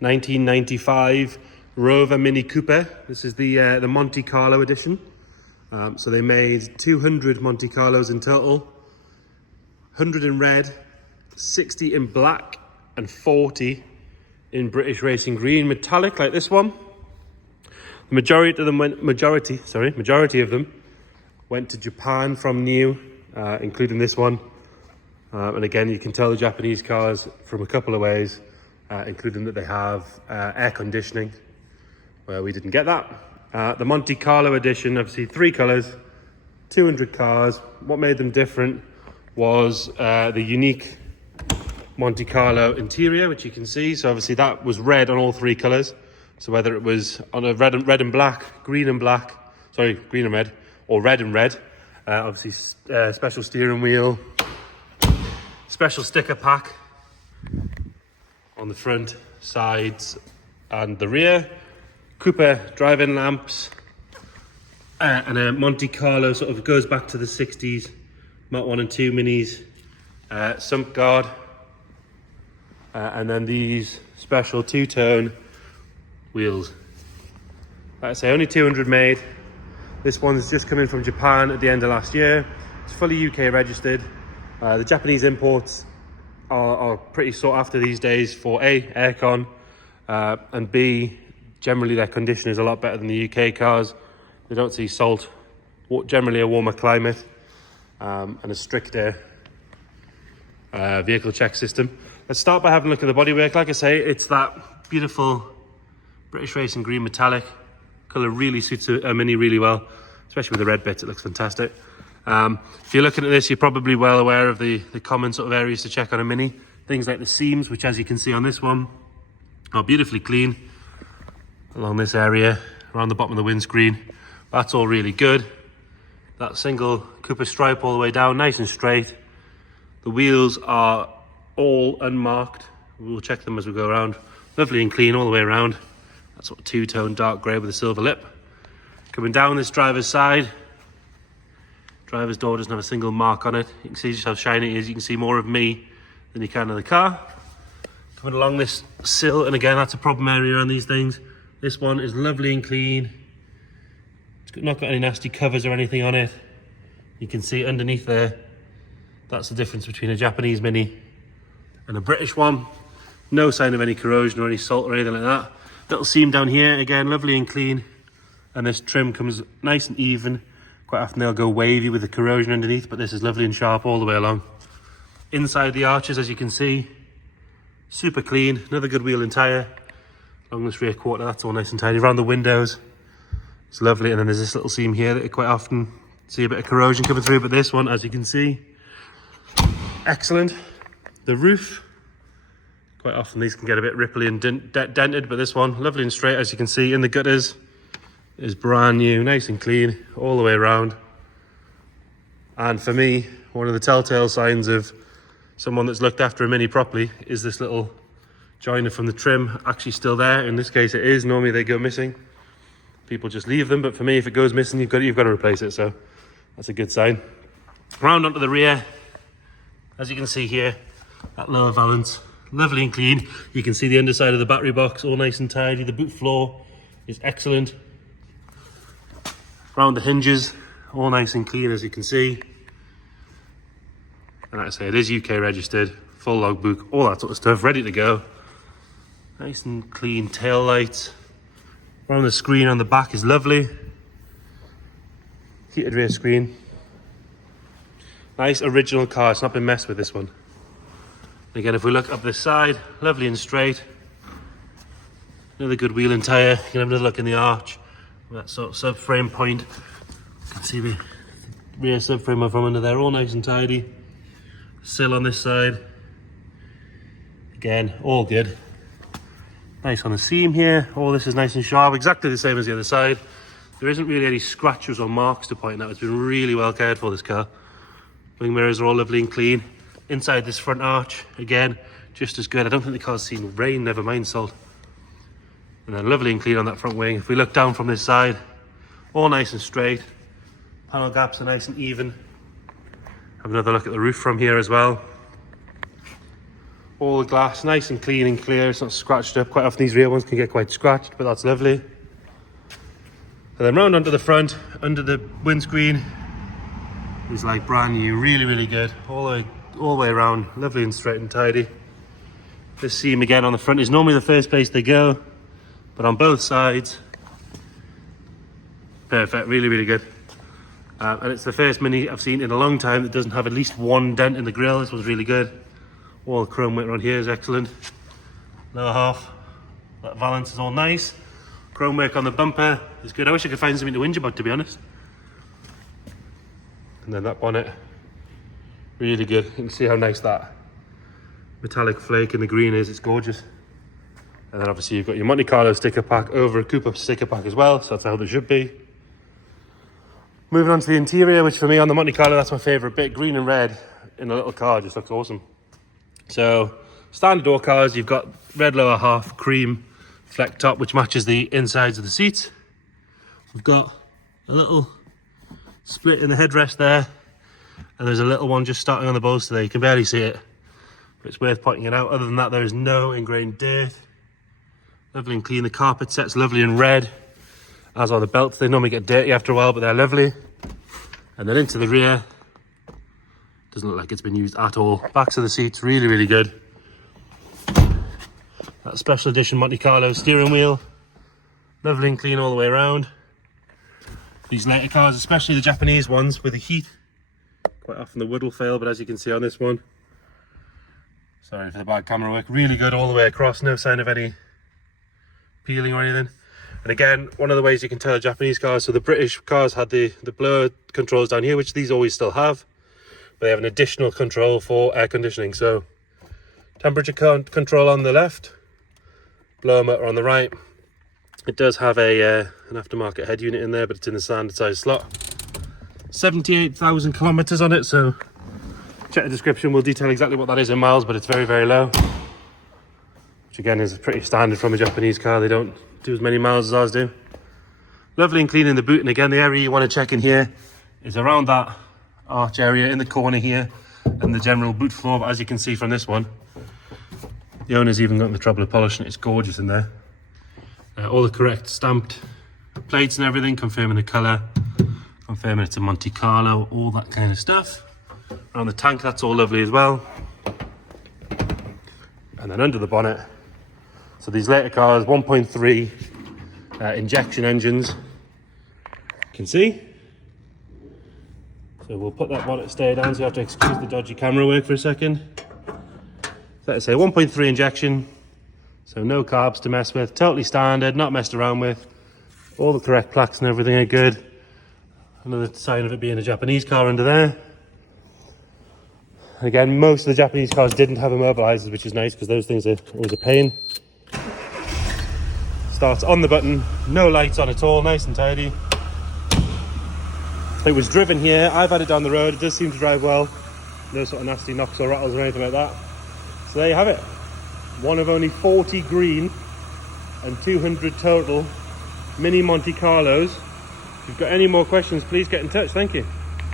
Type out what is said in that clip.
1995 Rover Mini Coupe. This is the Monte Carlo edition. So they made 200 Monte Carlos in total, 100 in red, 60 in black, and 40 in British Racing Green metallic, like this one. The majority of them went to Japan from new, including this one. And again, you can tell the Japanese cars from a couple of ways, including that they have air conditioning, where we didn't get that. The Monte Carlo edition, obviously 3 colours, 200 cars. What made them different was the unique Monte Carlo interior, which you can see. So obviously that was red on all 3 colours. So whether it was on a red and black, green and red, or red and red, obviously special steering wheel, special sticker pack on the front, sides and the rear, Coupe driving lamps, and a Monte Carlo sort of goes back to the 60s, Mach 1 and 2 minis, sump guard, and then these special 2-tone wheels. Like I say, only 200 made. This one's just come in from Japan at the end of last year. It's fully UK registered. The Japanese imports are pretty sought after these days for A, aircon, and B, generally their condition is a lot better than the UK cars. They don't see salt, generally a warmer climate, and a stricter vehicle check system. Let's start by having a look at the bodywork. Like I say, it's that beautiful British Racing Green metallic colour. Really suits a Mini really well, especially with the red bits. It looks fantastic. If you're looking at this, you're probably well aware of the common sort of areas to check on a Mini. Things like the seams, which as you can see on this one, are beautifully clean along this area, around the bottom of the windscreen. That's all really good. That single Coupe stripe all the way down, nice and straight. The wheels are all unmarked. We'll check them as we go around. Lovely and clean all the way around. That sort of 2-tone dark grey with a silver lip. Coming down this driver's side, driver's door doesn't have a single mark on it. You can see just how shiny it is. You can see more of me than you can of the car. Coming along this sill, and again, that's a problem area on these things. This one is lovely and clean. It's not got any nasty covers or anything on it. You can see underneath there, that's the difference between a Japanese Mini and a British one. No sign of any corrosion or any salt or anything like that. Little seam down here, again, lovely and clean. And this trim comes nice and even. Quite often they'll go wavy with the corrosion underneath, but this is lovely and sharp all the way along. Inside the arches, as you can see, super clean. Another good wheel and tyre. Along this rear quarter, that's all nice and tidy. Around the windows, it's lovely. And then there's this little seam here that you quite often see a bit of corrosion coming through, but this one, as you can see, excellent. The roof, quite often these can get a bit ripply and dented, but this one, lovely and straight, as you can see. In the gutters, is brand new, nice and clean all the way around. And for me, one of the telltale signs of someone that's looked after a Mini properly is this little joiner from the trim actually still there. In this case it is. Normally they go missing, people just leave them, but for me, if it goes missing, you've got to replace it. So that's a good sign. Round onto the rear, as you can see here, that lower valance, lovely and clean. You can see the underside of the battery box, all nice and tidy. The boot floor is excellent. Around the hinges, all nice and clean, as you can see. And like I say, it is UK registered, full logbook, all that sort of stuff, ready to go. Nice and clean tail lights. Around the screen on the back is lovely. Heated rear screen. Nice original car, it's not been messed with, this one. Again, if we look up this side, lovely and straight. Another good wheel and tyre. You can have another look in the arch. That sort of subframe point. You can see the rear subframe from under there, all nice and tidy. Sill on this side. Again, all good. Nice on the seam here. All this is nice and sharp, exactly the same as the other side. There isn't really any scratches or marks to point out. It's been really well cared for, this car. Wing mirrors are all lovely and clean. Inside this front arch, again, just as good. I don't think the car's seen rain, never mind salt. And then lovely and clean on that front wing. If we look down from this side, all nice and straight. Panel gaps are nice and even. Have another look at the roof from here as well. All the glass nice and clean and clear. It's not scratched up. Quite often these rear ones can get quite scratched, but that's lovely. And then round onto the front, under the windscreen, is like brand new, really, really good. All the way around, lovely and straight and tidy. This seam again on the front is normally the first place they go, but on both sides, perfect, really, really good. And it's the first Mini I've seen in a long time that doesn't have at least one dent in the grille. This one's really good. All the chrome work around here is excellent. Lower half, that valance is all nice. Chrome work on the bumper is good. I wish I could find something to whinge about, to be honest. And then that bonnet, really good. You can see how nice that metallic flake in the green is. It's gorgeous. And then obviously you've got your Monte Carlo sticker pack over a Cooper sticker pack as well, so that's how they should be. Moving on to the interior, which for me on the Monte Carlo, that's my favourite bit. Green and red in a little car just looks awesome. So standard door cars, you've got red lower half, cream fleck top, which matches the insides of the seats. We've got a little split in the headrest there, and there's a little one just starting on the bolster there. You can barely see it, but it's worth pointing it out. Other than that, there is no ingrained dirt. Lovely and clean. The carpet set's lovely and red, as are the belts. They normally get dirty after a while, but they're lovely. And then into the rear, doesn't look like it's been used at all. Backs of the seats, really, really good. That special edition Monte Carlo steering wheel, lovely and clean all the way around. These later cars, especially the Japanese ones with the heat, quite often the wood will fail, but as you can see on this one, sorry for the bad camera work, really good all the way across, no sign of any peeling or anything. And again, one of the ways you can tell Japanese cars, so the British cars had the blower controls down here, which these always still have, but they have an additional control for air conditioning. So temperature control on the left, blower motor on the right. It does have an aftermarket head unit in there, but it's in the standard size slot. 78,000 kilometers on it, so check the description, we'll detail exactly what that is in miles, but it's very, very low, which again is pretty standard from a Japanese car. They don't do as many miles as ours do. Lovely and clean in the boot, and again, the area you want to check in here is around that arch area in the corner here and the general boot floor. But as you can see from this one, the owner's even got the trouble of polishing it. It's gorgeous in there. All the correct stamped plates and everything, confirming the colour, confirming it's a Monte Carlo, all that kind of stuff. Around the tank, that's all lovely as well. And then under the bonnet, so these later cars, 1.3 injection engines, you can see. So we'll put that bonnet stay down, so you have to excuse the dodgy camera work for a second. So let's say 1.3 injection, so no carbs to mess with, totally standard, not messed around with. All the correct plaques and everything are good. Another sign of it being a Japanese car under there. Again, most of the Japanese cars didn't have immobilizers, which is nice because those things are always a pain. Starts on the button, no lights on at all, nice and tidy. It was driven here, I've had it down the road, it does seem to drive well. No sort of nasty knocks or rattles or anything like that. So there you have it. One of only 40 green and 200 total Mini Monte Carlos. If you've got any more questions, please get in touch. Thank you.